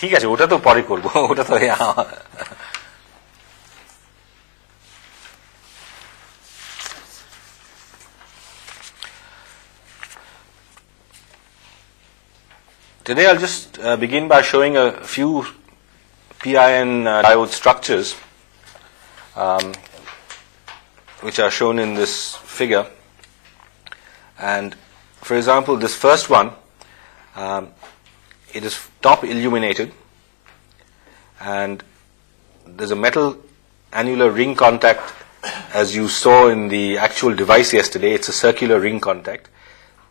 ঠিক আছে ওটা তো পরে করব ওটা তো Today I'll just begin by showing a few PIN diode structures which are shown in this figure. And for example, this first one, it is top illuminated, and there's a metal annular ring contact as you saw in the actual device yesterday. It's a circular ring contact,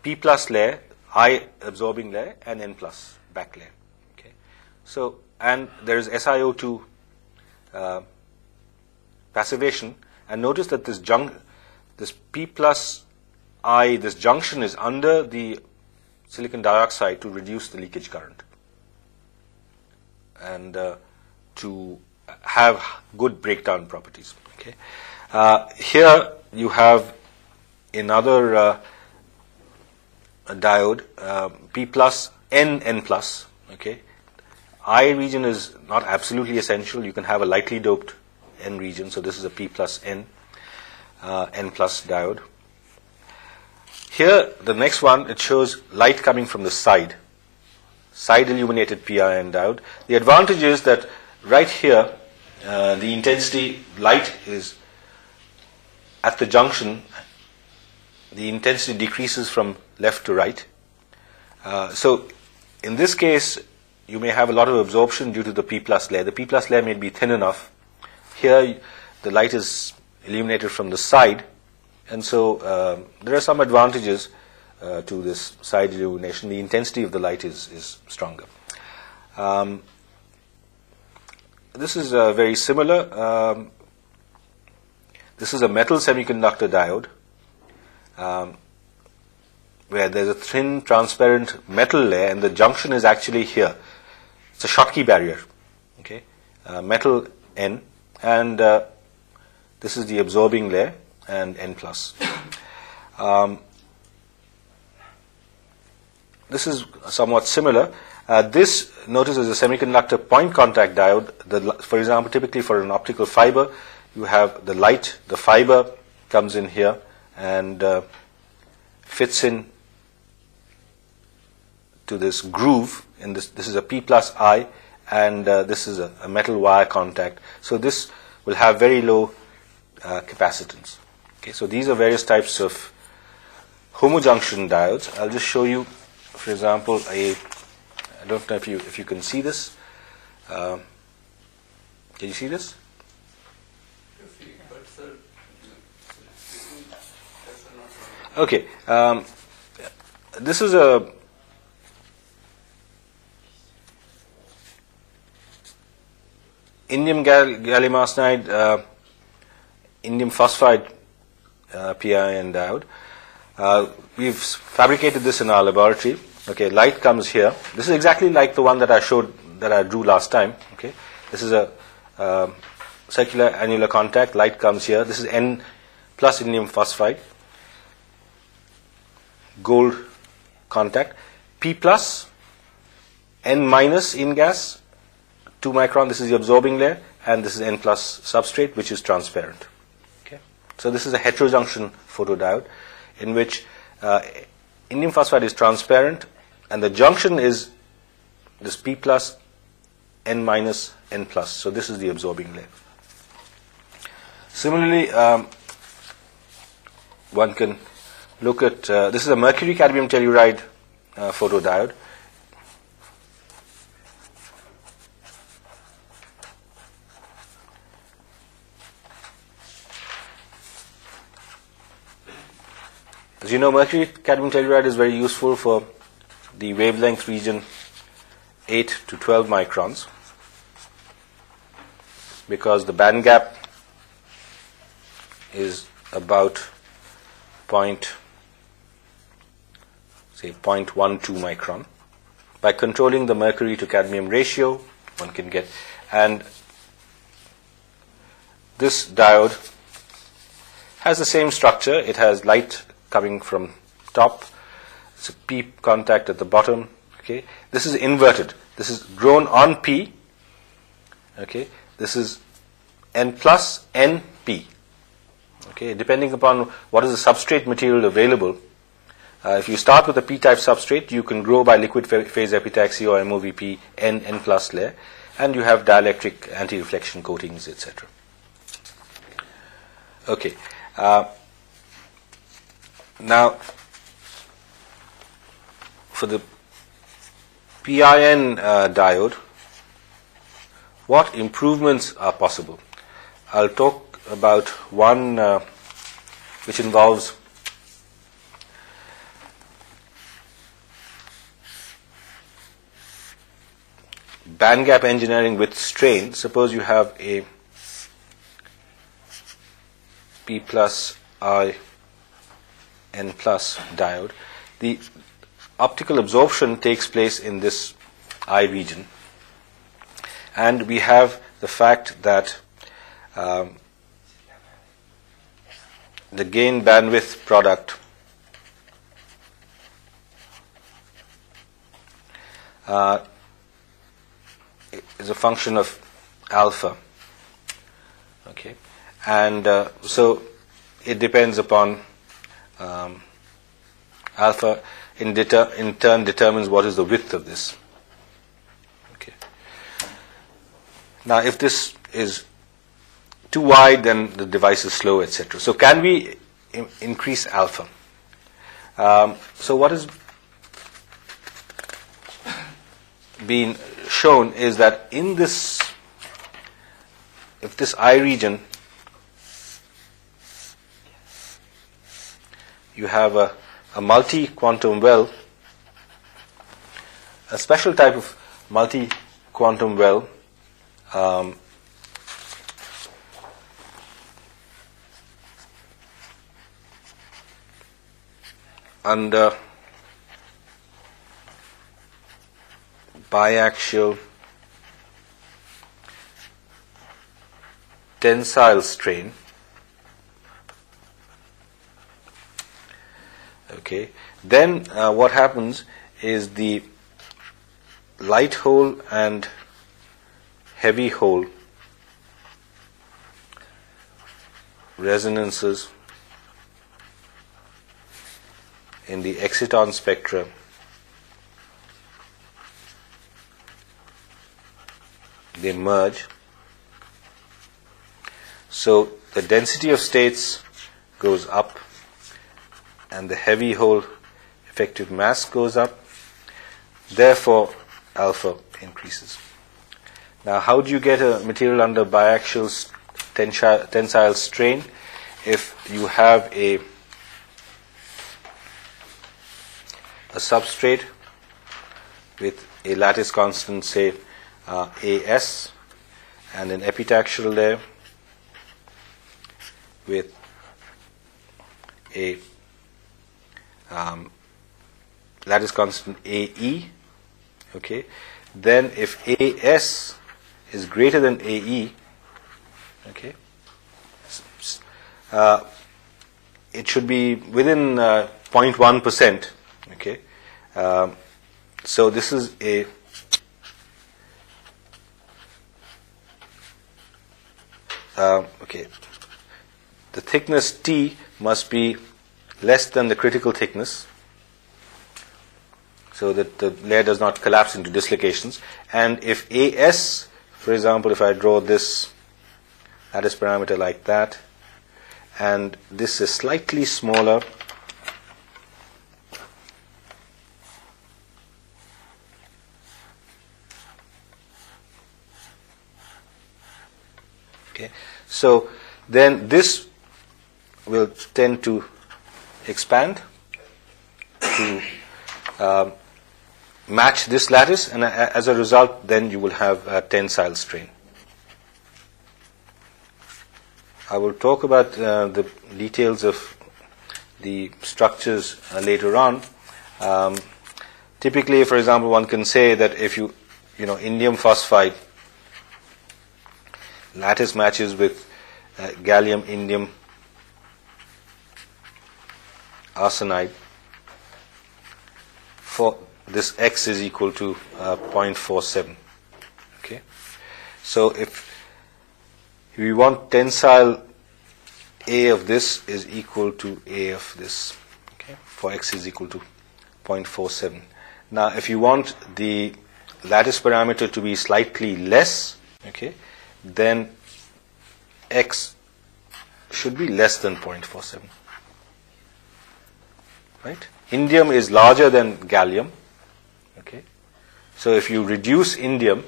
P plus layer, I absorbing layer, and N plus back layer. Okay, so and there is SiO2 passivation, and notice that this P plus I, this junction is under the silicon dioxide to reduce the leakage current and to have good breakdown properties. Okay, here you have another diode, P plus N plus. Okay, I region is not absolutely essential. You can have a lightly doped N region, so this is a P plus N plus diode. Here, the next one, it shows light coming from the side illuminated PIN diode. The advantage is that right here, the intensity light is at the junction. The intensity decreases from left to right. So, in this case, you may have a lot of absorption due to the P plus layer. The P plus layer may be thin enough. Here, the light is illuminated from the side. And so there are some advantages to this side illumination. The intensity of the light is stronger. This is very similar. This is a metal semiconductor diode where there's a thin transparent metal layer, and the junction is actually here. It's a Schottky barrier. Okay, metal N, and this is the absorbing layer, and N plus. This is somewhat similar. This, notice, is a semiconductor point contact diode. For example, typically for an optical fiber, you have the light, the fiber comes in here and fits in to this groove. In this is a P plus I, and this is a metal wire contact. So this will have very low capacitance. Okay, so these are various types of homojunction diodes. I'll just show you, for example, I don't know if you can see this. Can you see this? Okay, this is a indium gallium arsenide, indium phosphide PIN diode. We've fabricated this in our laboratory. Okay, light comes here. This is exactly like the one that I drew last time. Okay, this is a circular annular contact. Light comes here. This is N plus indium phosphide. Gold contact. P plus, N minus in gas, 2 micron. This is the absorbing layer, and this is N plus substrate, which is transparent. So this is a heterojunction photodiode in which indium phosphide is transparent, and the junction is this P plus, N minus, N plus. So this is the absorbing layer. Similarly, one can look at, this is a mercury cadmium telluride photodiode. As you know, mercury cadmium telluride is very useful for the wavelength region 8 to 12 microns, because the band gap is about 0.12 micron. By controlling the mercury to cadmium ratio, one can get, and this diode has the same structure. It has light coming from top. It's a P contact at the bottom. Okay, this is inverted. this is grown on P. Okay, this is N plus NP. Okay, depending upon what is the substrate material available. If you start with a P-type substrate, you can grow by liquid phase epitaxy or MOVP N plus layer, and you have dielectric anti-reflection coatings, etc. Okay. Now, for the PIN diode, what improvements are possible? I'll talk about one which involves band gap engineering with strain. Suppose you have a P plus I N plus diode. The optical absorption takes place in this I region, and we have the fact that the gain bandwidth product is a function of alpha. Okay, and so it depends upon alpha. In turn determines what is the width of this. Okay. Now, if this is too wide, then the device is slow, etc. So, can we increase alpha? So, what has been shown is that in this, if this I region, you have a multi-quantum well, a special type of multi-quantum well under biaxial tensile strain. Okay, then what happens is the light hole and heavy hole resonances in the exciton spectra they merge. So the density of states goes up, and the heavy hole effective mass goes up. Therefore, alpha increases. Now, how do you get a material under biaxial tensile strain? If you have a substrate with a lattice constant, say AS, and an epitaxial layer with a lattice constant AE, okay, then if AS is greater than AE, okay, it should be within 0.1%, okay. So this is a okay. The thickness T must be less than the critical thickness, so that the layer does not collapse into dislocations. And if AS, for example, if I draw this lattice parameter like that, and this is slightly smaller, okay, so then this will tend to expand to match this lattice, and as a result, then you will have a tensile strain. I will talk about the details of the structures later on. Typically, for example, one can say that if you know, indium phosphide lattice matches with gallium indium arsenide, for this x is equal to 0.47. Okay, so if we want tensile A of this is equal to A of this, okay, for x is equal to 0.47. Now, if you want the lattice parameter to be slightly less, okay, then x should be less than 0.47. Right? Indium is larger than gallium. Okay, so if you reduce indium,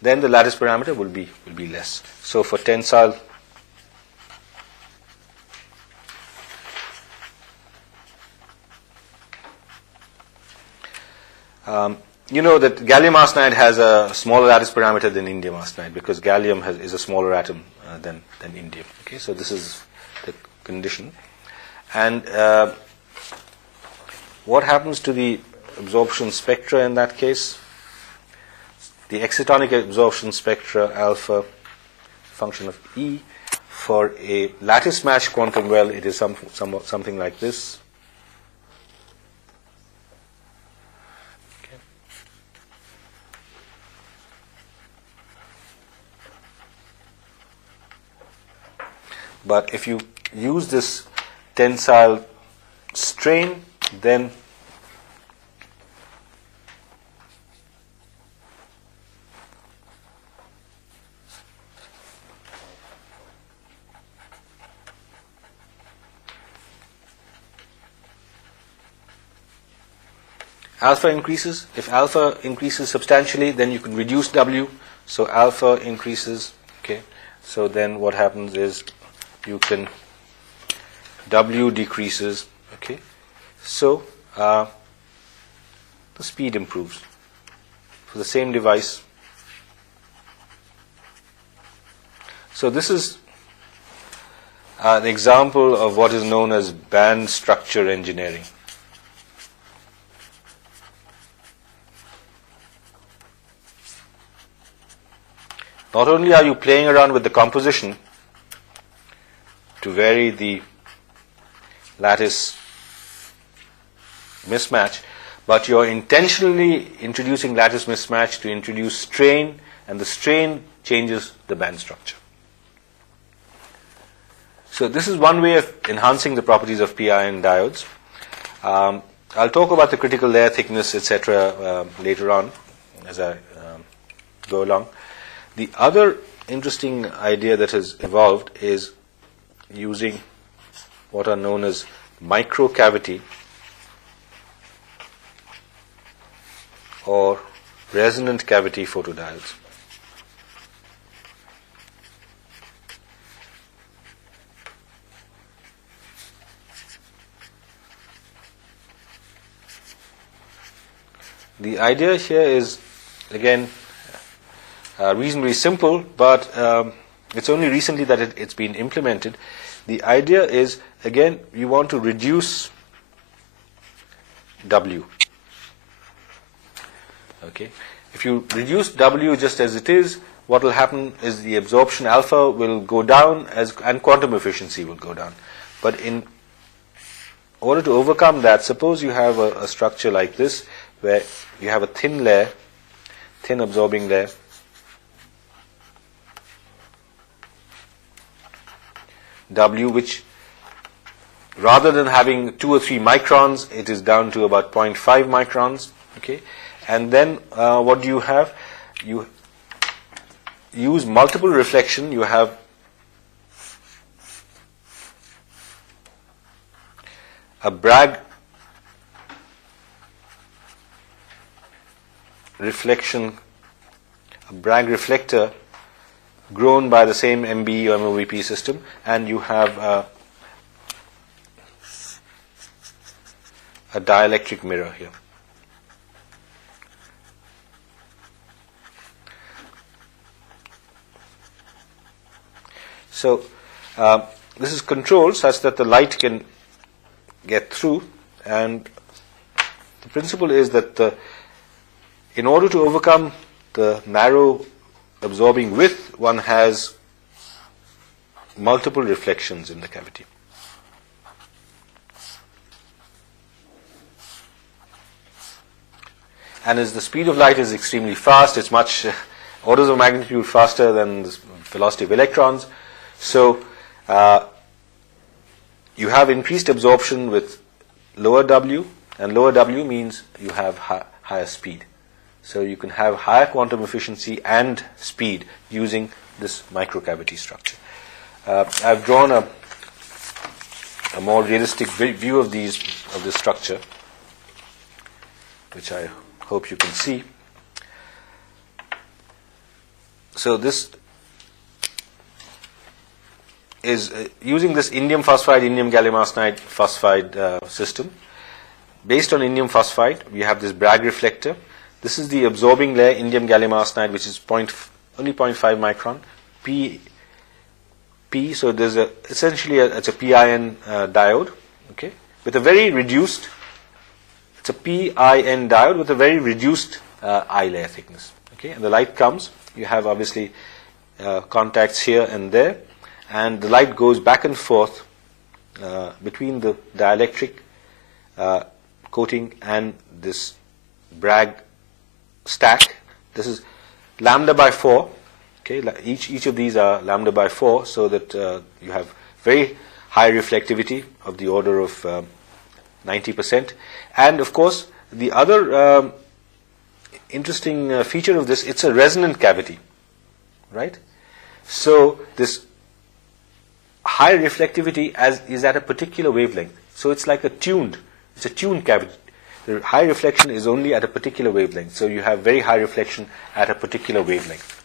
then the lattice parameter will be less. So for tensile, you know that gallium arsenide has a smaller lattice parameter than indium arsenide because gallium is a smaller atom than indium. Okay, so this is the condition. And what happens to the absorption spectra in that case? The excitonic absorption spectra alpha, function of E, for a lattice matched quantum well, it is something like this. Okay. But if you use this tensile strain, then alpha increases. If alpha increases substantially, then you can reduce W. So alpha increases. Okay. So then what happens is you can W decreases. Okay. So the speed improves for the same device. So this is an example of what is known as band structure engineering. Not only are you playing around with the composition to vary the lattice mismatch, but you're intentionally introducing lattice mismatch to introduce strain, and the strain changes the band structure. So this is one way of enhancing the properties of p-ion diodes. I'll talk about the critical layer thickness, etc. Later on as I go along. The other interesting idea that has evolved is using what are known as microcavity or resonant cavity photodiodes. The idea here is, again, reasonably simple, but it's only recently that it's been implemented. The idea is, again, you want to reduce W. Okay. If you reduce W just as it is, what will happen is the absorption alpha will go down and quantum efficiency will go down. But in order to overcome that, suppose you have a structure like this where you have a thin layer, thin absorbing layer, W, which rather than having 2 or 3 microns, it is down to about 0.5 microns. Okay, and then what do you have? You use multiple reflection. You have a Bragg reflection, a Bragg reflector grown by the same MBE or MOVP system, and you have a dielectric mirror here. So this is controlled such that the light can get through, and the principle is that in order to overcome the narrow absorbing width, one has multiple reflections in the cavity. and as the speed of light is extremely fast, it's much orders of magnitude faster than the velocity of electrons. So you have increased absorption with lower W, and lower W means you have higher speed. So you can have higher quantum efficiency and speed using this microcavity structure. I've drawn a more realistic view of this structure, which I hope you can see. So this is using this indium phosphide, indium gallium arsenide phosphide system. Based on indium phosphide, we have this Bragg reflector. This is the absorbing layer, indium gallium arsenide, which is only 0.5 micron. P, so there's essentially it's a PIN diode, okay, with a very reduced, it's a PIN diode with a very reduced I layer thickness, okay, and the light comes, you have obviously contacts here and there, and the light goes back and forth between the dielectric coating and this Bragg stack. This is lambda by 4. Okay, each of these are lambda by 4, so that you have very high reflectivity of the order of 90%. And of course, the other interesting feature of this, it's a resonant cavity, right? So this high reflectivity is at a particular wavelength. So it's like it's a tuned cavity. The high reflection is only at a particular wavelength. So you have very high reflection at a particular wavelength.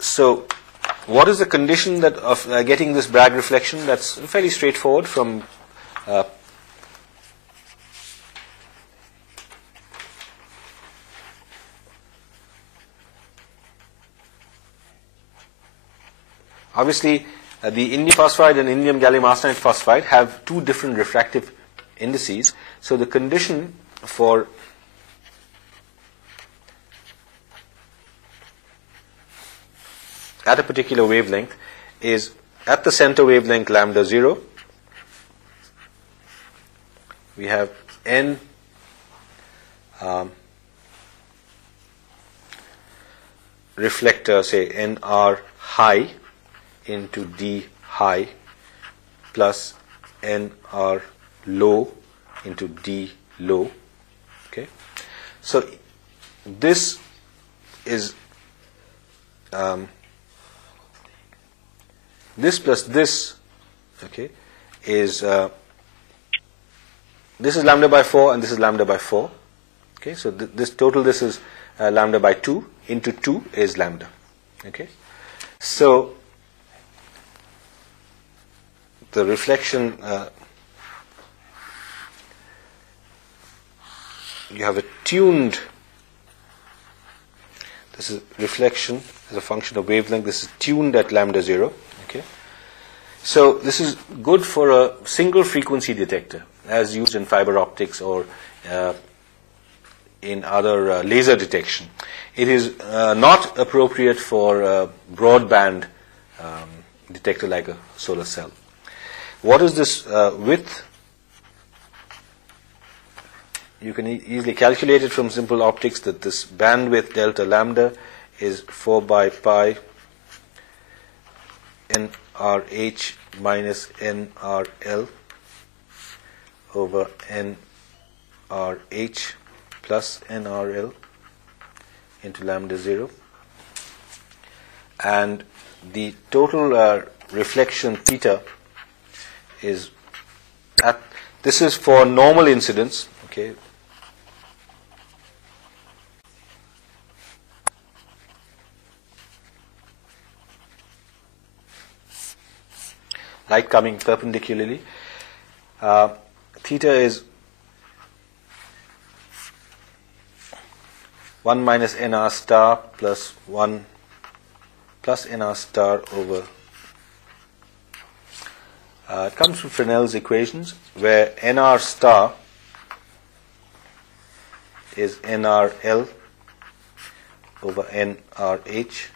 So what is the condition of getting this Bragg reflection? That's fairly straightforward from obviously the indium phosphide and indium gallium arsenide phosphide have two different refractive indices. So the condition for at a particular wavelength is at the center wavelength lambda 0, we have N reflector, say NR high into D high plus NR low into D low. Okay, so this is this plus this, okay, is this is lambda by 4 and this is lambda by 4. Okay, so this total, this is lambda by 2 into 2 is lambda. Okay, so the reflection, you have a tuned, this is reflection as a function of wavelength, this is tuned at lambda 0. Okay, so this is good for a single frequency detector as used in fiber optics or in other laser detection. It is not appropriate for broadband detector like a solar cell. What is this width? You can easily calculate it from simple optics that this bandwidth delta lambda is 4 by pi NRH minus NRL over NRH plus NRL into lambda 0, and the total reflection theta is this is for normal incidence. Okay, light coming perpendicularly. Theta is 1 minus NR star plus 1 plus NR star over. It comes from Fresnel's equations, where NR star is NRL over NRH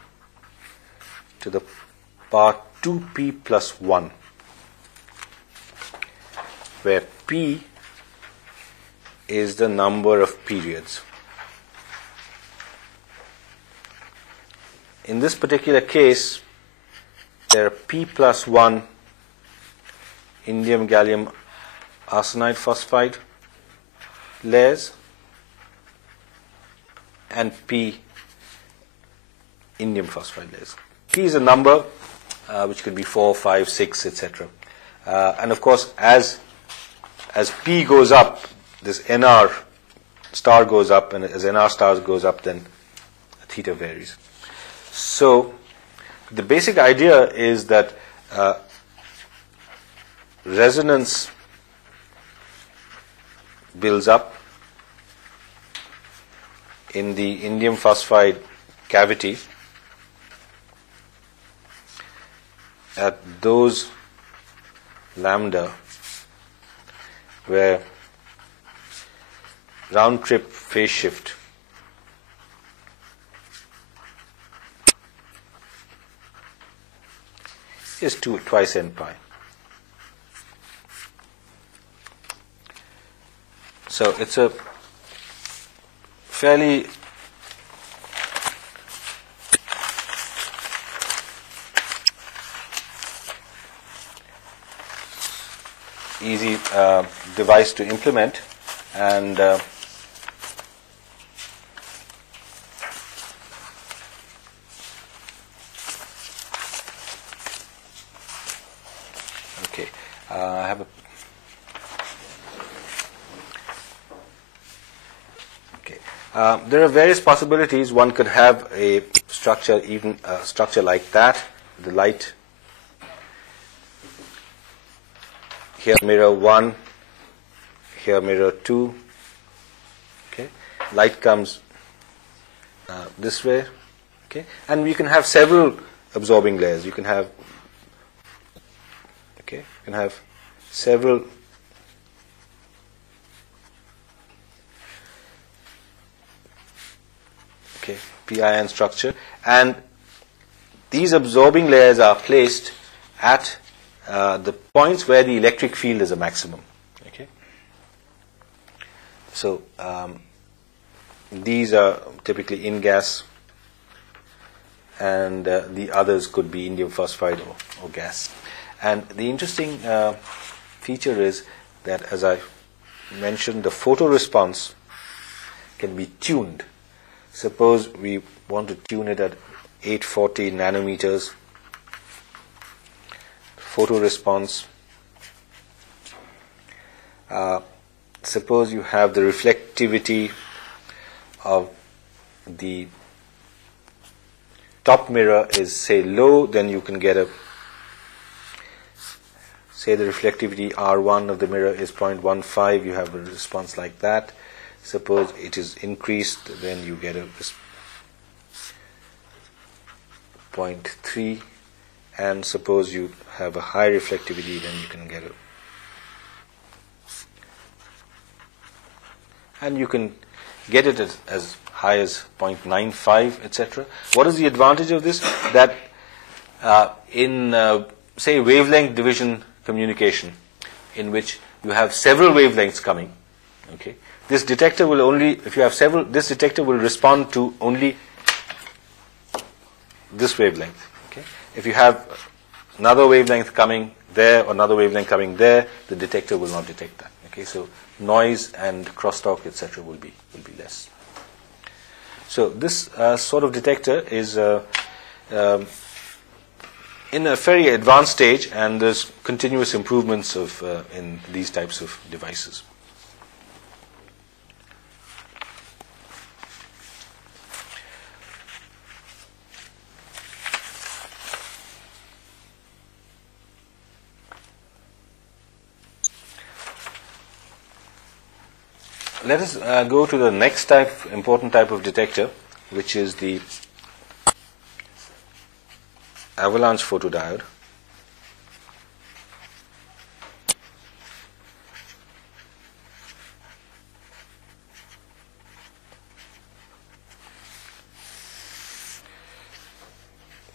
to the power 2p plus 1, where p is the number of periods. In this particular case, there are P plus 1 indium gallium arsenide phosphide layers and P indium phosphide layers. P is a number which could be 4, 5, 6, etc. And of course, as P goes up, this NR star goes up, and as NR star goes up, then theta varies. So the basic idea is that resonance builds up in the indium phosphide cavity at those lambda where round trip phase shift is twice n pi. So it's a fairly easy device to implement, and okay, I have a there are various possibilities. One could have a structure, even a structure like that. The light here mirror 1, here mirror 2. Okay, light comes this way. Okay, and you can have several absorbing layers. You can have several PIN structure, and these absorbing layers are placed at the points where the electric field is a maximum. Okay, so these are typically in gas, and the others could be indium phosphide or gas. And the interesting feature is that, as I mentioned, the photoresponse can be tuned. Suppose we want to tune it at 840 nanometers. Photoresponse. Suppose you have the reflectivity of the top mirror is, say, low, then you can get say the reflectivity R1 of the mirror is 0.15, you have a response like that. Suppose it is increased, then you get a 0.3, and suppose you have a high reflectivity, then you can get and you can get it as high as 0.95, etc. What is the advantage of this? That in say wavelength division communication, in which you have several wavelengths coming, okay, this detector will only, if you have several, this detector will respond to only this wavelength. Okay, if you have another wavelength coming there or another wavelength coming there, the detector will not detect that. Okay, so noise and crosstalk, etc., will be less. So this sort of detector is in a very advanced stage, and there's continuous improvements of in these types of devices. Let us go to the next important type of detector, which is the Avalanche photodiode.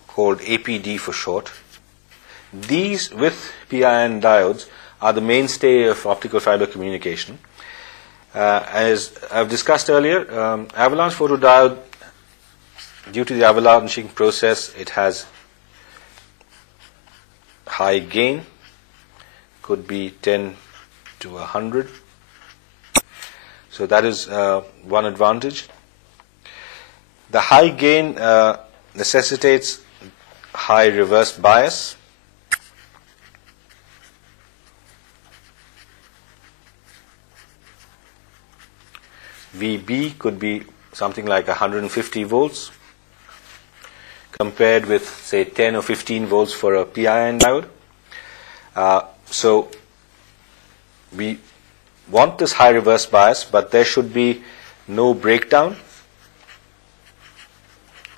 Called APD for short. These, with PIN diodes, are the mainstay of optical fiber communication. As I've discussed earlier, avalanche photodiode, due to the avalanching process, it has high gain, could be 10 to 100. So that is one advantage. The high gain necessitates high reverse bias. VB could be something like 150 volts compared with, say, 10 or 15 volts for a PIN diode. So we want this high reverse bias, but there should be no breakdown.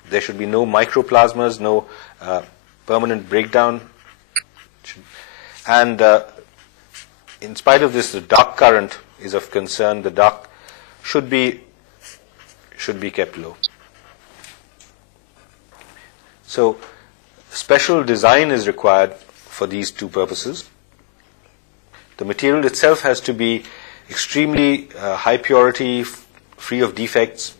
There should be no microplasmas, no permanent breakdown. And in spite of this, the dark current is of concern. The dark should be kept low. So special design is required for these two purposes. The material itself has to be extremely high purity, free of defects.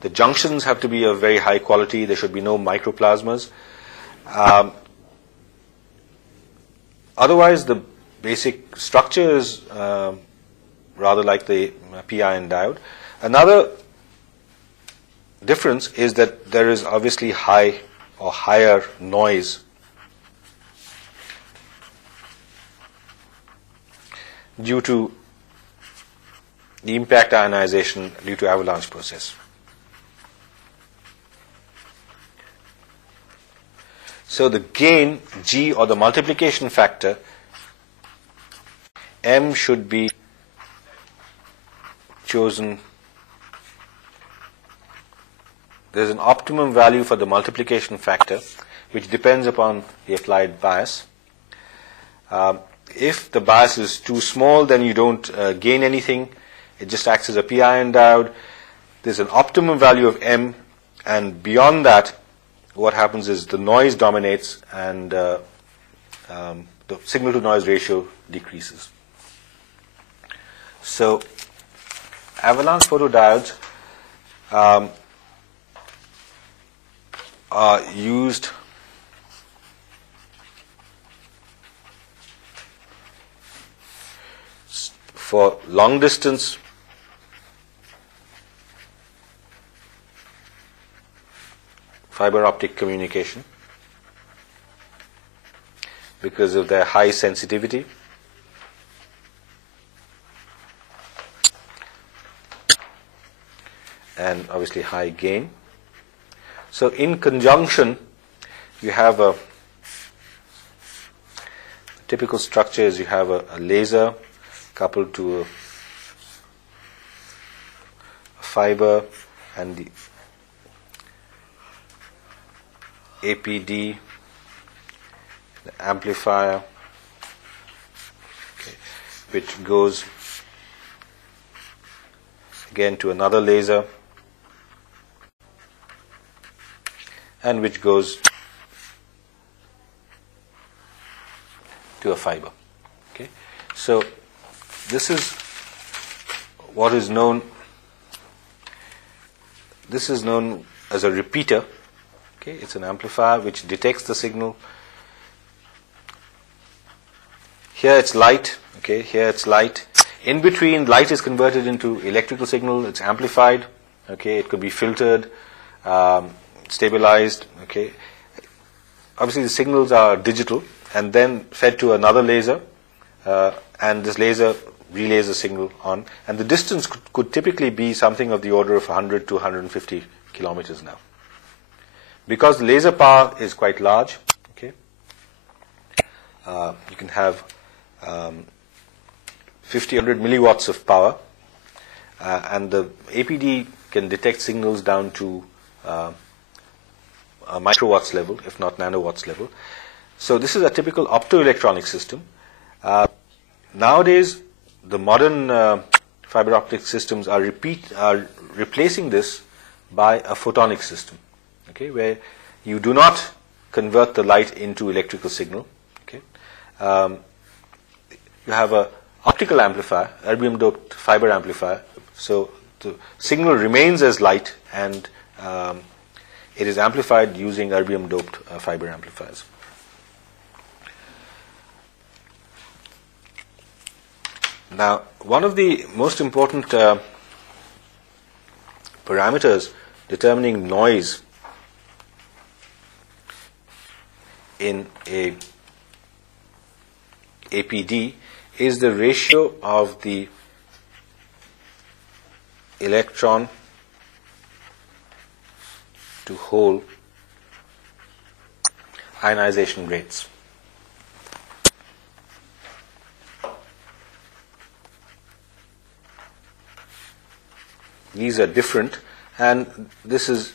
The junctions have to be of very high quality. There should be no microplasmas. Otherwise, the basic structure is rather like the PIN diode. Another difference is that there is obviously high or higher noise due to the impact ionization due to avalanche process. So the gain, G, or the multiplication factor, M, should be chosen. There's an optimum value for the multiplication factor, which depends upon the applied bias. If the bias is too small, then you don't gain anything. It just acts as a PIN diode. There's an optimum value of M, and beyond that, what happens is the noise dominates and the signal to noise ratio decreases. So avalanche photodiodes are used for long distance fiber optic communication because of their high sensitivity. And obviously high gain. So in conjunction, you have a typical structure is you have a laser coupled to a fiber and the APD, the amplifier, okay, which goes again to another laser, and which goes to a fiber. Okay, so this is what is known. This is known as a repeater. Okay, it's an amplifier which detects the signal. Here it's light. Okay, here it's light. In between, light is converted into electrical signal. It's amplified. Okay, it could be filtered, stabilized. Okay, obviously the signals are digital and then fed to another laser, and this laser relays the signal on. And the distance could typically be something of the order of 100 to 150 kilometers now. Because the laser power is quite large, okay, you can have 100 milliwatts of power, and the APD can detect signals down to a microwatts level, if not nanowatts level. So this is a typical optoelectronic system. Nowadays, the modern fiber optic systems are replacing this by a photonic system. Okay, where you do not convert the light into electrical signal. Okay, you have a optical amplifier, erbium doped fiber amplifier, So the signal remains as light, and it is amplified using erbium-doped fiber amplifiers. Now, one of the most important parameters determining noise in a APD is the ratio of the electron to hole ionization rates. These are different, and this is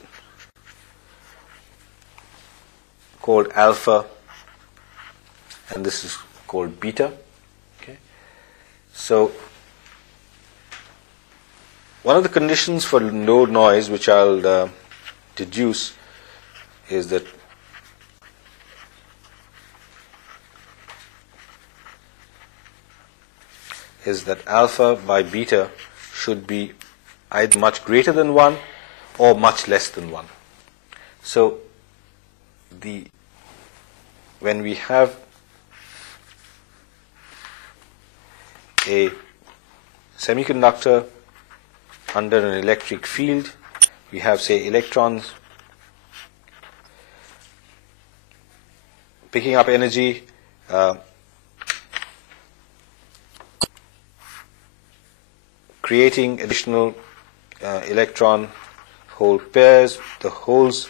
called alpha, and this is called beta. Okay. So one of the conditions for low noise, which I'll deduce, is that alpha by beta should be either much greater than 1 or much less than 1. So when we have a semiconductor under an electric field, we have, say, electrons picking up energy, creating additional electron hole pairs. The holes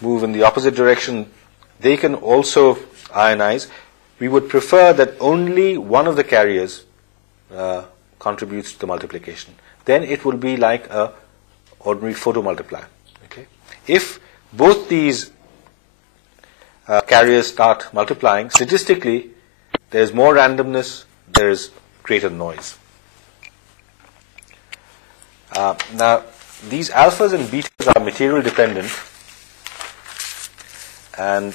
move in the opposite direction. They can also ionize. We would prefer that only one of the carriers contributes to the multiplication. Then it will be like a ordinary photomultiplier. Okay? If both these carriers start multiplying, statistically there is more randomness, there is greater noise. Now, these alphas and betas are material dependent, and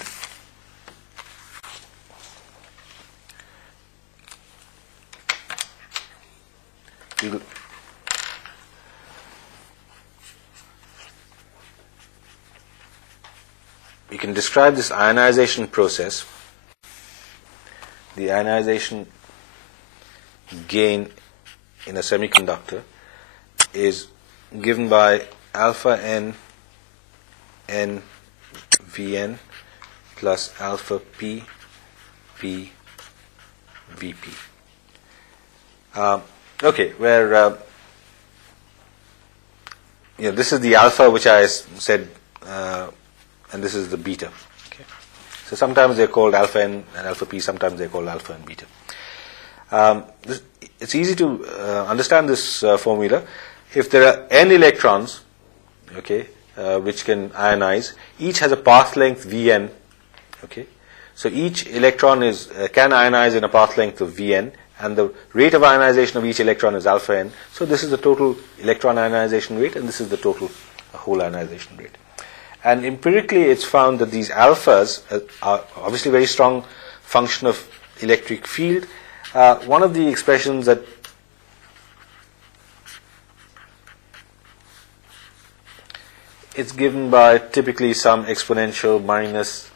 we can describe this ionization process. The ionization gain in a semiconductor is given by alpha n n Vn plus alpha p p Vp. Okay, where this is the alpha which I said, and this is the beta. Okay, so sometimes they're called alpha n and alpha p, sometimes they're called alpha and beta. It's easy to understand this formula. If there are n electrons, okay, which can ionize, each has a path length Vn. Okay, so each electron can ionize in a path length of Vn, and the rate of ionization of each electron is alpha n. So this is the total electron ionization rate, and this is the total hole ionization rate. And empirically, it's found that these alphas are obviously a very strong function of electric field. One of the expressions that it's given by typically some exponential minus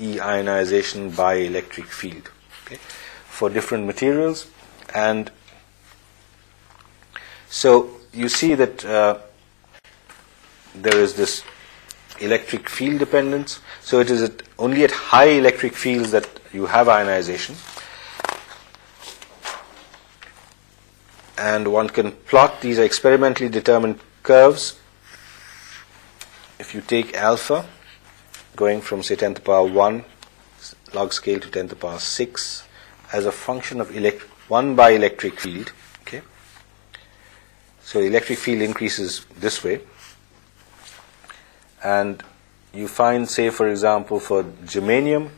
E ionization by electric field, okay, for different materials. And so you see that there is this electric field dependence. So it is only at high electric fields that you have ionization. And one can plot these experimentally determined curves. If you take alpha, going from, say, 10 to the power 1 log scale to 10 to the power 6 as a function of 1 by electric field, okay, so electric field increases this way, and you find, say, for example, for germanium,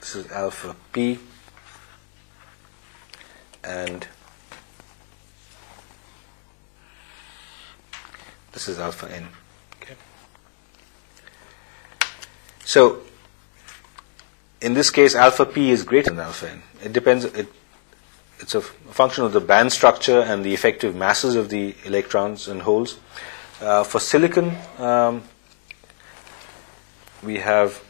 this is alpha p, and this is alpha n. Okay. So in this case, alpha p is greater than alpha n. It depends. It's a function of the band structure and the effective masses of the electrons and holes. For silicon, we have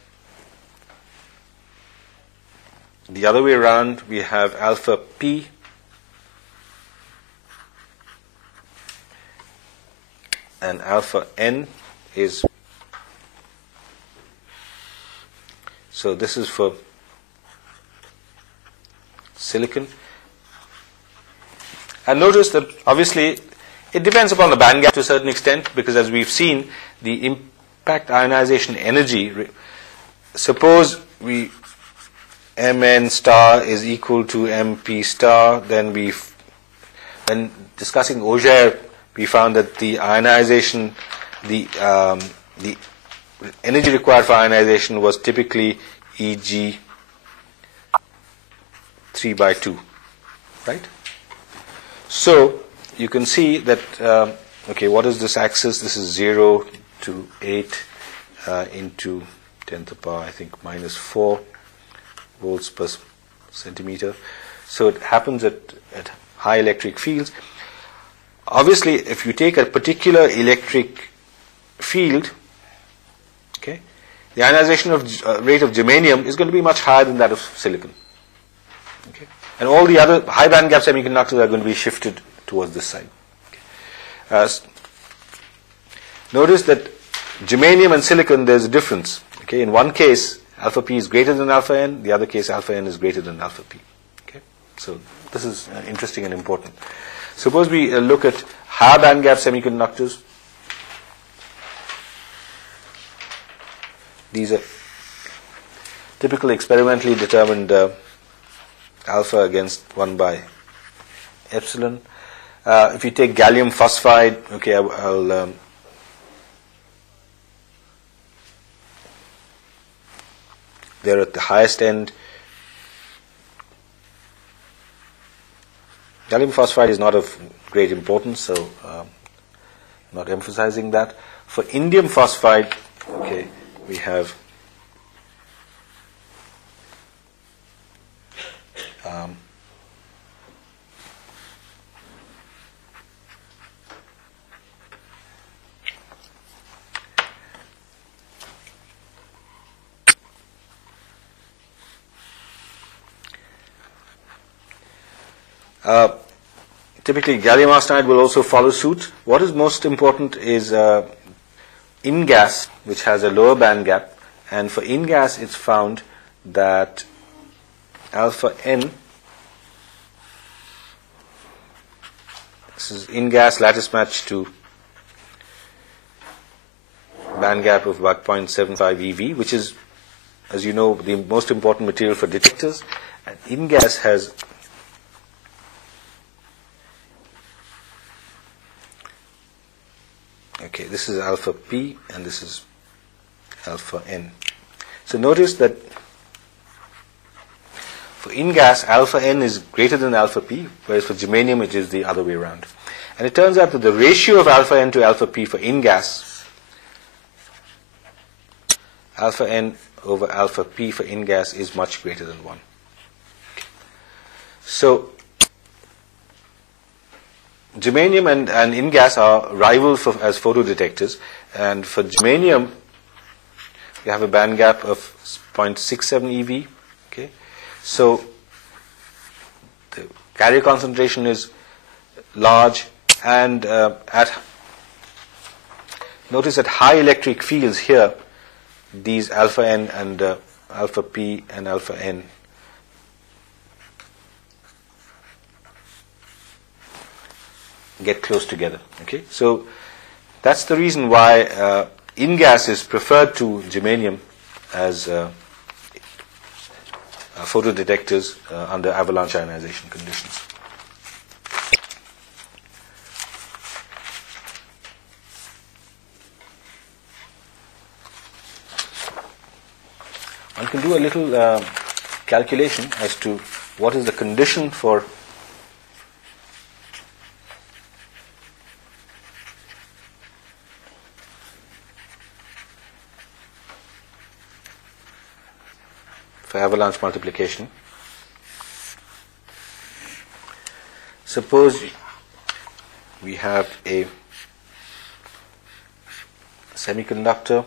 the other way around. We have alpha p and alpha n is, so this is for silicon. And notice that obviously it depends upon the band gap to a certain extent, because as we've seen, the impact ionization energy, suppose we Mn star is equal to Mp star, then when discussing Auger, we found that the ionization, the energy required for ionization was typically Eg 3 by 2, right? So you can see that, okay, what is this axis? This is 0 to 8 into 10 to the power, I think, minus 4 volts per centimeter. So it happens at high electric fields. Obviously, if you take a particular electric field, okay, the ionization rate of germanium is going to be much higher than that of silicon. Okay, and all the other high band gap semiconductors are going to be shifted towards this side. Okay. Notice that germanium and silicon, there's a difference. Okay, in one case, alpha p is greater than alpha n. The other case, alpha n is greater than alpha p. Okay, so this is interesting and important. Suppose we look at higher band gap semiconductors. These are typically experimentally determined alpha against 1 by epsilon. If you take gallium phosphide, okay, I'll they're at the highest end. Gallium phosphide is not of great importance, so not emphasizing that. For indium phosphide, okay, we have typically gallium arsenide will also follow suit. What is most important is InGas, which has a lower band gap, and for InGas it's found that alpha n, this is InGas lattice match to band gap of about 0.75 eV, which is, as you know, the most important material for detectors. And InGas has okay, this is alpha p and this is alpha n. So notice that for InGas, alpha n is greater than alpha p, whereas for germanium it is the other way around. And it turns out that the ratio of alpha n to alpha p for InGas, alpha n over alpha p for InGas is much greater than 1. Okay. So germanium and InGas are rival as photodetectors, and for germanium we have a band gap of 0.67 EV. Okay, so the carrier concentration is large, and notice at high electric fields here, these alpha n and alpha p and alpha n get close together. Okay, so that's the reason why InGas is preferred to germanium as photodetectors under avalanche ionization conditions. One can do a little calculation as to what is the condition for for avalanche multiplication. Suppose we have a semiconductor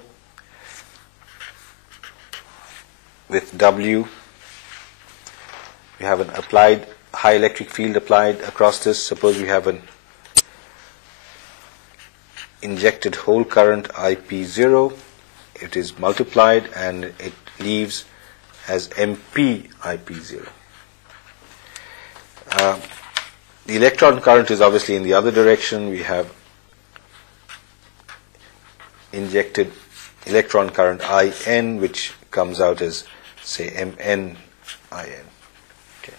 with W. We have an applied high electric field applied across this. Suppose we have an injected hole current IP0. It is multiplied and it leaves as MP IP0. The electron current is obviously in the other direction. We have injected electron current IN, which comes out as, say, MN IN. Okay.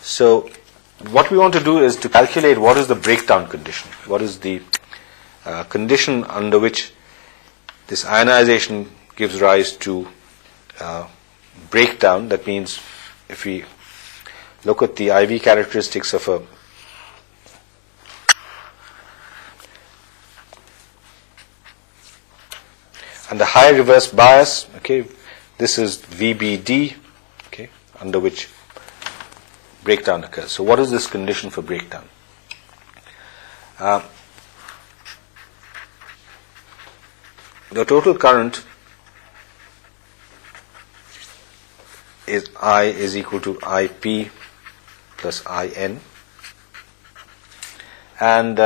So what we want to do is to calculate what is the breakdown condition. What is the condition under which this ionization gives rise to breakdown. That means if we look at the IV characteristics of a under high reverse bias, okay, this is VBD, okay, under which breakdown occurs. So what is this condition for breakdown? The total current is I is equal to IP plus IN, and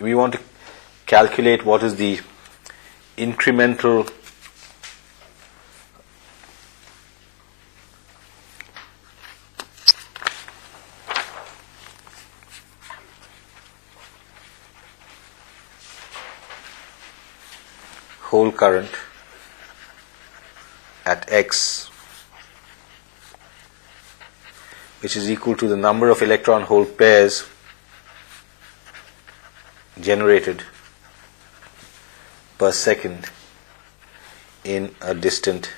we want to calculate what is the incremental hole current at X, which is equal to the number of electron hole pairs generated per second in a distance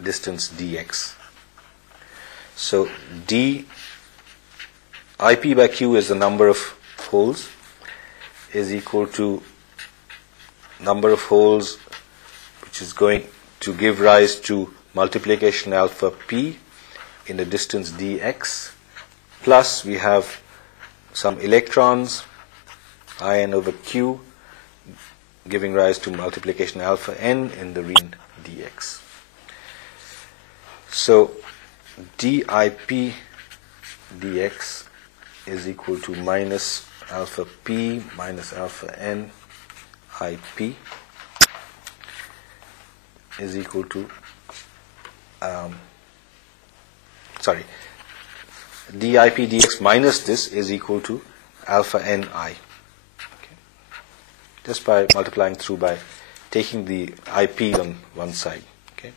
dx. So d IP by Q is the number of holes, is equal to number of holes which is going to give rise to multiplication alpha p in the distance dx, plus we have some electrons IN over Q giving rise to multiplication alpha n in the region dx. So dip dx is equal to minus alpha p minus alpha n IP is equal to dip dx minus this is equal to alpha ni. Okay. Just by multiplying through by taking the IP on one side. Okay.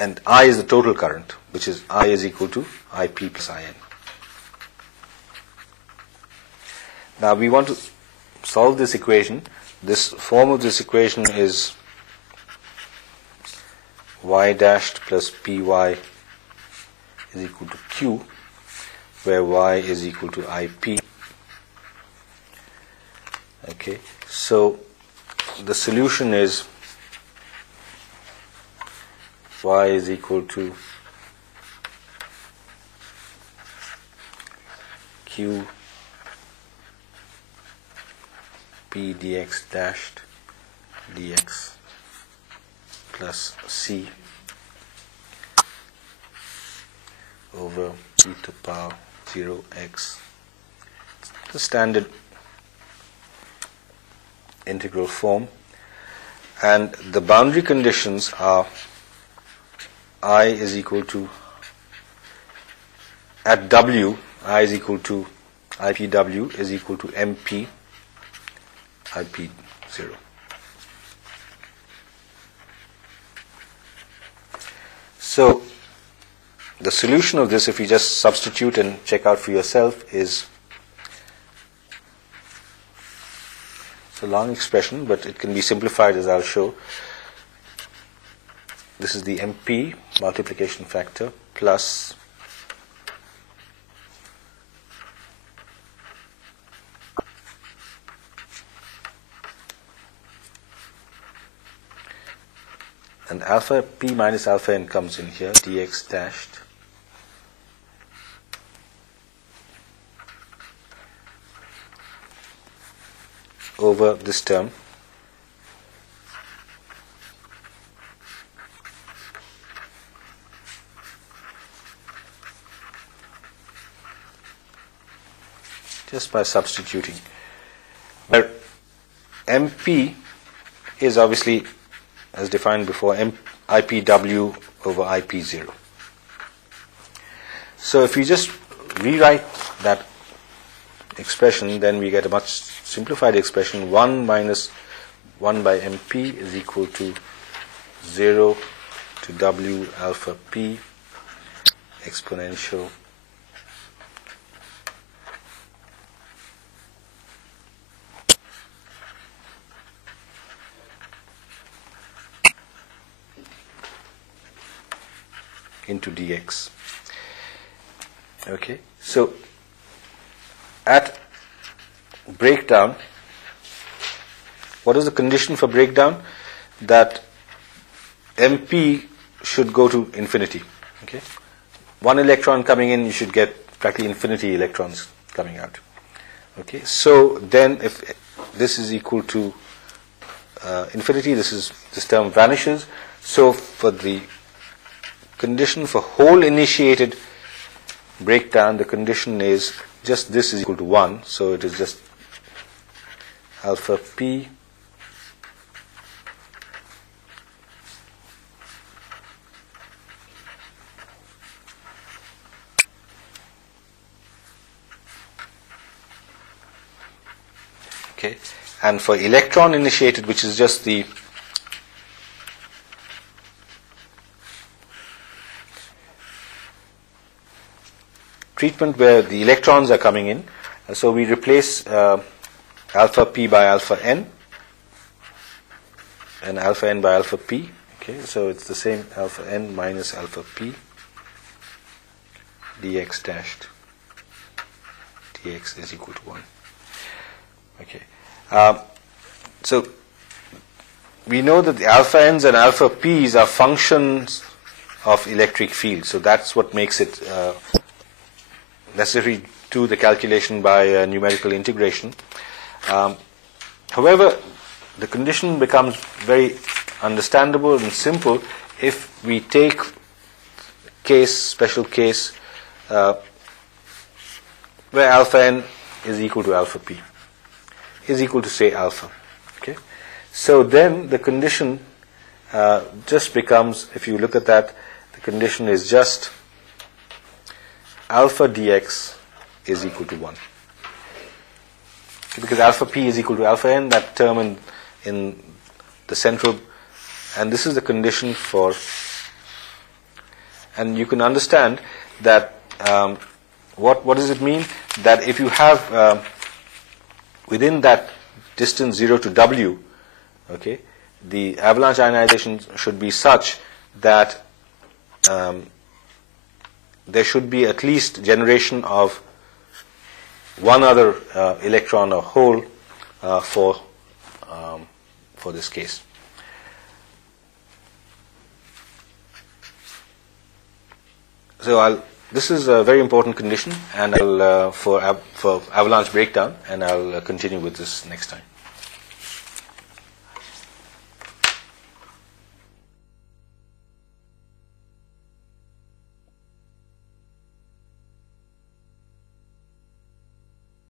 And I is the total current, which is I is equal to IP plus IN. Now we want to solve this equation. This form of this equation is y dashed plus py is equal to q, where y is equal to IP. Okay, so the solution is y is equal to q p dx dashed dx plus c over e to the power 0x. The standard integral form, and the boundary conditions are I is equal to, at W, I is equal to IPW is equal to MP IP0. So the solution of this, if you just substitute and check out for yourself, is it's a long expression, but it can be simplified as I'll show. This is the MP multiplication factor plus and alpha p minus alpha n comes in here, dx dashed over this term just by substituting, where MP is obviously, as defined before, IPW over IP0. So if we just rewrite that expression, then we get a much simplified expression. 1 minus 1 by MP is equal to 0 to W alpha P exponential into dx. Okay, so at breakdown, what is the condition for breakdown? That MP should go to infinity. Okay, one electron coming in, you should get practically infinity electrons coming out. Okay, so then if this is equal to infinity, this term vanishes. So for the condition for whole initiated breakdown, the condition is just this is equal to 1. So it is just alpha P okay, and for electron initiated, which is just the treatment where the electrons are coming in, so we replace alpha P by alpha N and alpha N by alpha P. Okay, so it's the same, alpha N minus alpha P dx dashed dx is equal to 1. Okay, so we know that the alpha N's and alpha P's are functions of electric field, so that's what makes it necessary to the calculation by numerical integration. However, the condition becomes very understandable and simple if we take special case where alpha n is equal to alpha p, is equal to, say, alpha. Okay, so then the condition just becomes, if you look at that, the condition is just alpha dx is equal to 1. Because alpha p is equal to alpha n, that term in the central, and this is the condition for, and you can understand that what does it mean? That if you have within that distance 0 to W, okay, the avalanche ionization should be such that there should be at least generation of one other electron or hole for this case. So this is a very important condition, and I'll for avalanche breakdown, and I'll continue with this next time.